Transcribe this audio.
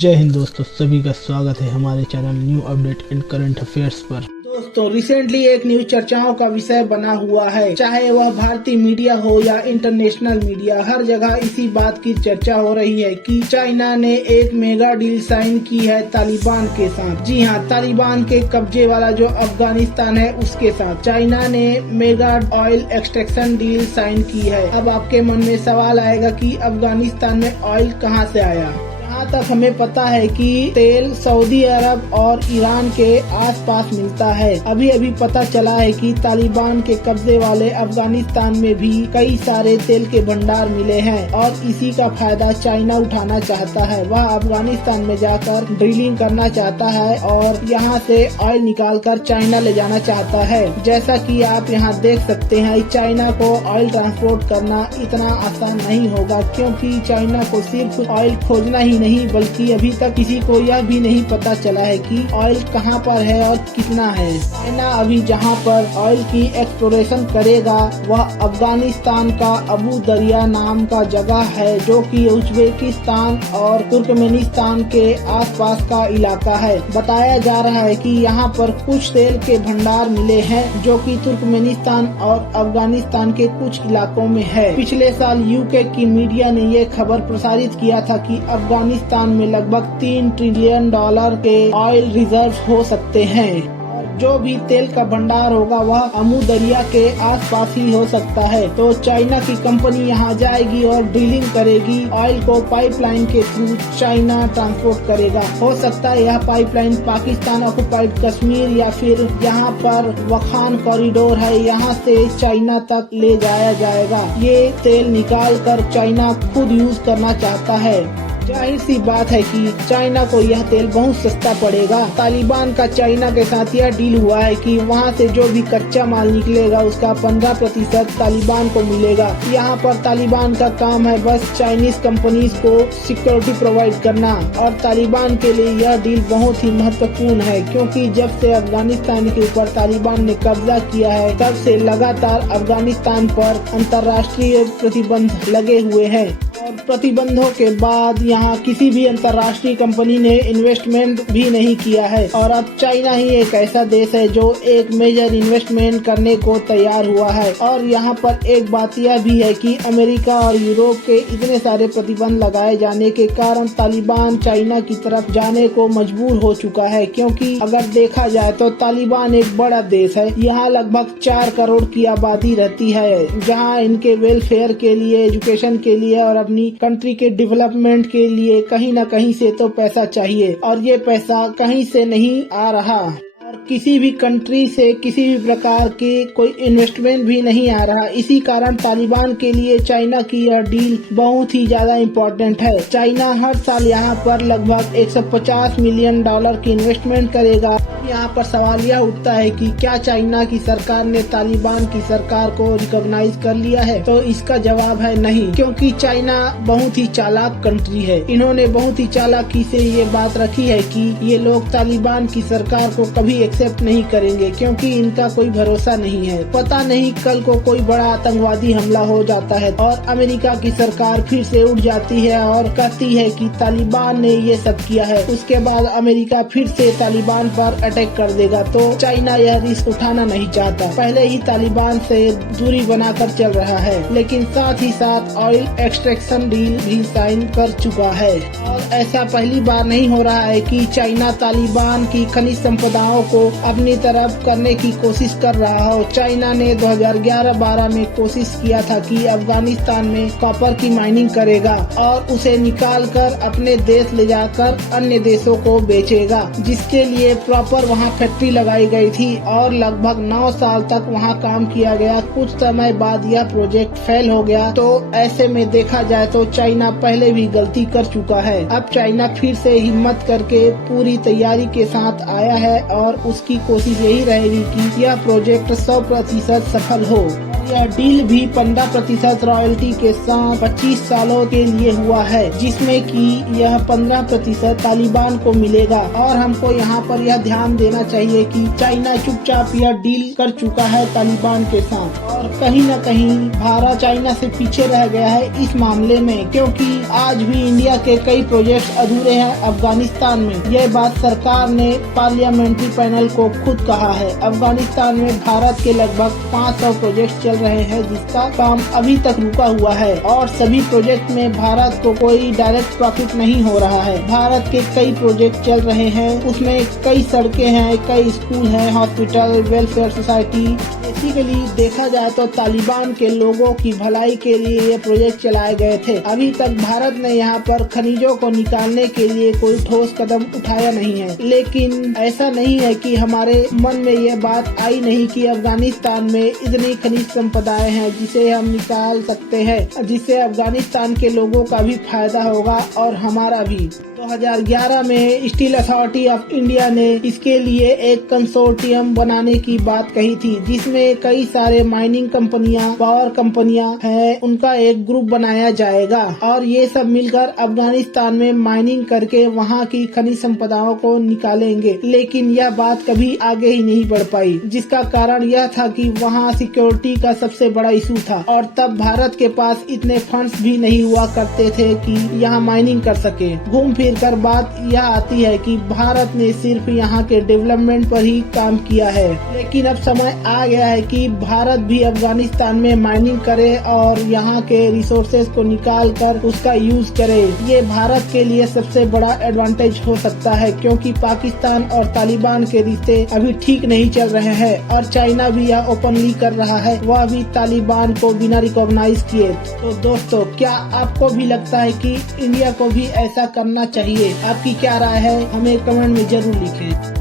जय हिंद दोस्तों, सभी का स्वागत है हमारे channel new update in current affairs पर। दोस्तों रिसेंटली एक न्यूज चर्चाओं का विषय बना हुआ है, चाहे वह भारतीय मीडिया हो या इंटरनेशनल मीडिया, हर जगह इसी बात की चर्चा हो रही है कि चाइना ने एक मेगा डील साइन की है तालिबान के साथ। जी हां, तालिबान के कब्जे वाला जो अफगानिस्तान है उसके साथ चाइना ने mega oil extraction deal sign की है। अब आपके मन में सवाल आएगा कि अफगानिस्तान में ऑयल कहां से आया। जहाँ तक हमें पता है कि तेल सऊदी अरब और ईरान के आसपास मिलता है। अभी अभी पता चला है कि तालिबान के कब्जे वाले अफगानिस्तान में भी कई सारे तेल के भंडार मिले हैं और इसी का फायदा चाइना उठाना चाहता है। वह अफगानिस्तान में जाकर ड्रिलिंग करना चाहता है और यहाँ से ऑयल निकालकर चाइना ले जाना चाहता है। जैसा कि आप यहाँ देख सकते हैं, चाइना को ऑयल ट्रांसपोर्ट करना इतना आसान नहीं होगा, क्योंकि चाइना को सिर्फ ऑयल खोजना ही नहीं बल्कि अभी तक किसी को यह भी नहीं पता चला है कि ऑयल कहां पर है और कितना है। चाइना अभी जहां पर ऑयल की एक्सप्लोरेशन करेगा वह अफगानिस्तान का अबू दरिया नाम का जगह है, जो कि उज्बेकिस्तान और तुर्कमेनिस्तान के आसपास का इलाका है। बताया जा रहा है कि यहां पर कुछ तेल के भंडार मिले हैं जो कि तुर्कमेनिस्तान और अफगानिस्तान के कुछ इलाकों में है। पिछले साल यूके की मीडिया ने ये खबर प्रसारित किया था कि अफगानिस्तान में लगभग $3 ट्रिलियन के ऑयल रिजर्व हो सकते हैं। जो भी तेल का भंडार होगा वह अमू दरिया के आसपास ही हो सकता है। तो चाइना की कंपनी यहां जाएगी और ड्रिलिंग करेगी, ऑयल को पाइपलाइन के थ्रू चाइना ट्रांसपोर्ट करेगा। हो सकता है यह पाइपलाइन पाकिस्तान ऑक्युपाइड कश्मीर या फिर यहां पर वखान कॉरिडोर है, यहां से चाइना तक ले जाया जाएगा। ये तेल निकाल कर चाइना खुद यूज करना चाहता है। जाहिर सी बात है कि चाइना को यह तेल बहुत सस्ता पड़ेगा। तालिबान का चाइना के साथ यह डील हुआ है कि वहां से जो भी कच्चा माल निकलेगा उसका 15% तालिबान को मिलेगा। यहाँ पर तालिबान का काम है बस चाइनीज कंपनीज को सिक्योरिटी प्रोवाइड करना, और तालिबान के लिए यह डील बहुत ही महत्वपूर्ण है, क्योंकि जब से अफगानिस्तान के ऊपर तालिबान ने कब्जा किया है तब से लगातार अफगानिस्तान पर अंतर्राष्ट्रीय प्रतिबंध लगे हुए हैं। और प्रतिबंधों के बाद यहाँ किसी भी अंतर्राष्ट्रीय कंपनी ने इन्वेस्टमेंट भी नहीं किया है, और अब चाइना ही एक ऐसा देश है जो एक मेजर इन्वेस्टमेंट करने को तैयार हुआ है। और यहाँ पर एक बात यह भी है कि अमेरिका और यूरोप के इतने सारे प्रतिबंध लगाए जाने के कारण तालिबान चाइना की तरफ जाने को मजबूर हो चुका है, क्योंकि अगर देखा जाए तो तालिबान एक बड़ा देश है। यहाँ लगभग 4 करोड़ की आबादी रहती है, जहाँ इनके वेलफेयर के लिए, एजुकेशन के लिए और अपनी कंट्री के डेवलपमेंट के लिए कहीं न कहीं से तो पैसा चाहिए, और ये पैसा कहीं से नहीं आ रहा। और किसी भी कंट्री से किसी भी प्रकार के कोई इन्वेस्टमेंट भी नहीं आ रहा। इसी कारण तालिबान के लिए चाइना की यह डील बहुत ही ज्यादा इम्पोर्टेंट है। चाइना हर साल यहाँ पर लगभग $150 मिलियन की इन्वेस्टमेंट करेगा। यहाँ पर सवाल यह उठता है कि क्या चाइना की सरकार ने तालिबान की सरकार को रिकॉग्नाइज कर लिया है? तो इसका जवाब है नहीं, क्योंकि चाइना बहुत ही चालाक कंट्री है। इन्होंने बहुत ही चालाकी से ये बात रखी है कि ये लोग तालिबान की सरकार को कभी एक्सेप्ट नहीं करेंगे, क्योंकि इनका कोई भरोसा नहीं है। पता नहीं कल को कोई बड़ा आतंकवादी हमला हो जाता है और अमेरिका की सरकार फिर से उठ जाती है और कहती है कि तालिबान ने ये सब किया है। उसके बाद अमेरिका फिर से तालिबान पर अटैक कर देगा, तो चाइना यह रिस्क उठाना नहीं चाहता। पहले ही तालिबान से दूरी बनाकर चल रहा है, लेकिन साथ ही साथ ऑयल एक्सट्रैक्शन डील भी साइन कर चुका है। और ऐसा पहली बार नहीं हो रहा है कि चाइना तालिबान की खनिज संपदाओं को अपनी तरफ करने की कोशिश कर रहा हो। चाइना ने 2011-12 में कोशिश किया था कि अफगानिस्तान में कॉपर की माइनिंग करेगा और उसे निकालकर अपने देश ले जाकर अन्य देशों को बेचेगा, जिसके लिए प्रॉपर वहाँ फैक्ट्री लगाई गई थी और लगभग 9 साल तक वहाँ काम किया गया। कुछ समय बाद यह प्रोजेक्ट फेल हो गया। तो ऐसे में देखा जाए तो चाइना पहले भी गलती कर चुका है। अब चाइना फिर से हिम्मत करके पूरी तैयारी के साथ आया है और उसकी कोशिश यही रहेगी कि यह प्रोजेक्ट 100% सफल हो। यह डील भी 15% रॉयल्टी के साथ 25 सालों के लिए हुआ है, जिसमें कि यह 15% तालिबान को मिलेगा। और हमको यहाँ पर यह ध्यान देना चाहिए कि चाइना चुपचाप यह डील कर चुका है तालिबान के साथ, और कहीं न कहीं भारत चाइना से पीछे रह गया है इस मामले में, क्योंकि आज भी इंडिया के कई प्रोजेक्ट अधूरे हैं अफगानिस्तान में। यह बात सरकार ने पार्लियामेंट्री पैनल को खुद कहा है। अफगानिस्तान में भारत के लगभग 500 प्रोजेक्ट चल रहे हैं, जिसका काम अभी तक रुका हुआ है, और सभी प्रोजेक्ट में भारत को कोई डायरेक्ट प्रॉफिट नहीं हो रहा है। भारत के कई प्रोजेक्ट चल रहे हैं, उसमें कई सड़कें हैं, कई स्कूल हैं, हॉस्पिटल, वेलफेयर सोसाइटी। बेसिकली देखा जाए तो तालिबान के लोगों की भलाई के लिए ये प्रोजेक्ट चलाए गए थे। अभी तक भारत ने यहाँ पर खनिजों को निकालने के लिए कोई ठोस कदम उठाया नहीं है, लेकिन ऐसा नहीं है कि हमारे मन में ये बात आई नहीं कि अफगानिस्तान में इतनी खनिज संपदाएं हैं जिसे हम निकाल सकते हैं, जिससे अफगानिस्तान के लोगों का भी फायदा होगा और हमारा भी। 2011 में स्टील अथॉरिटी ऑफ इंडिया ने इसके लिए एक कंसोर्टियम बनाने की बात कही थी, जिसमें कई सारे माइनिंग कंपनियां, पावर कंपनियां हैं, उनका एक ग्रुप बनाया जाएगा और ये सब मिलकर अफगानिस्तान में माइनिंग करके वहां की खनिज संपदाओं को निकालेंगे। लेकिन यह बात कभी आगे ही नहीं बढ़ पाई, जिसका कारण यह था कि वहां सिक्योरिटी का सबसे बड़ा इशू था, और तब भारत के पास इतने फंड्स भी नहीं हुआ करते थे कि यहाँ माइनिंग कर सके। घूम फिर कर बात यह आती है कि भारत ने सिर्फ यहाँ के डेवलपमेंट पर ही काम किया है, लेकिन अब समय आ गया है कि भारत भी अफगानिस्तान में माइनिंग करे और यहाँ के रिसोर्सेज को निकाल कर उसका यूज करे। ये भारत के लिए सबसे बड़ा एडवांटेज हो सकता है, क्योंकि पाकिस्तान और तालिबान के रिश्ते अभी ठीक नहीं चल रहे हैं, और चाइना भी यह ओपनली कर रहा है, वह भी तालिबान को बिना रिकॉग्नाइज किए। तो दोस्तों, क्या आपको भी लगता है कि इंडिया को भी ऐसा करना चाहिए? आपकी क्या राय है, हमें कमेंट में जरूर लिखें।